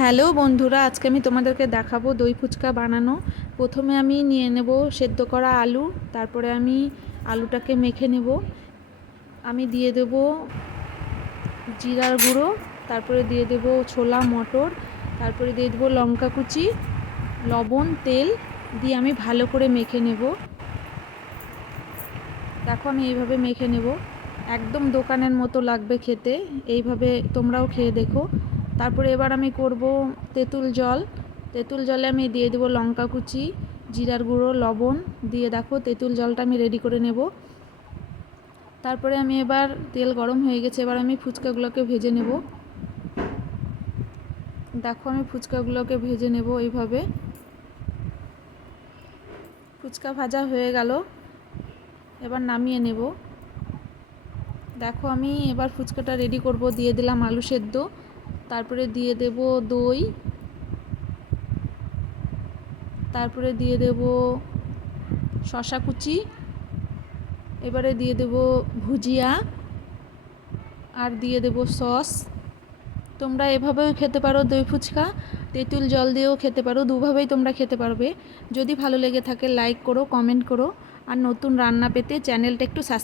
Hello বন্ধুরা, আজকে আমি তোমাদেরকে দেখাবো দই ফুচকা বানানো। প্রথমে আমি নিয়ে নেব সেদ্ধ করা আলু, তারপরে আমি আলুটাকে মেখে নেব। আমি দিয়ে দেব জিরার গুঁড়ো, তারপরে দিয়ে দেব ছোলা মটর, তারপরে দিয়ে দেবো লঙ্কা কুচি, লবণ, তেল দিয়ে আমি ভালো করে মেখে নেব। দেখো আমি এইভাবে মেখে নেব, একদম দোকানের মতো লাগবে খেতে। এইভাবে তোমরাও খেয়ে দেখো। তারপরে এবার আমি করব তেঁতুল জল। তেঁতুল জলে আমি দিয়ে দেবো লঙ্কা কুচি, জিরার গুঁড়ো, লবণ দিয়ে দেখো তেঁতুল জলটা আমি রেডি করে নেব। তারপরে আমি এবার তেল গরম হয়ে গেছে, এবার আমি ফুচকাগুলোকে ভেজে নেব। দেখো আমি ফুচকাগুলোকে ভেজে নেব এইভাবে। ফুচকা ভাজা হয়ে গেল, এবার নামিয়ে নেব। দেখো আমি এবার ফুচকাটা রেডি করব। দিয়ে দিলাম আলু সেদ্ধ, তারপরে দিয়ে দেব দই, তারপরে দিয়ে দেব শসা কুচি, এবারে দিয়ে দেব ভুজিয়া, আর দিয়ে দেব সস। তোমরা এভাবেও খেতে পারো দই ফুচকা, তেঁতুল জল দিয়েও খেতে পারো, দুভাবেই তোমরা খেতে পারবে। যদি ভালো লেগে থাকে লাইক করো, কমেন্ট করো, আর নতুন রান্না পেতে চ্যানেলটা একটু সাবস্ক্রাইব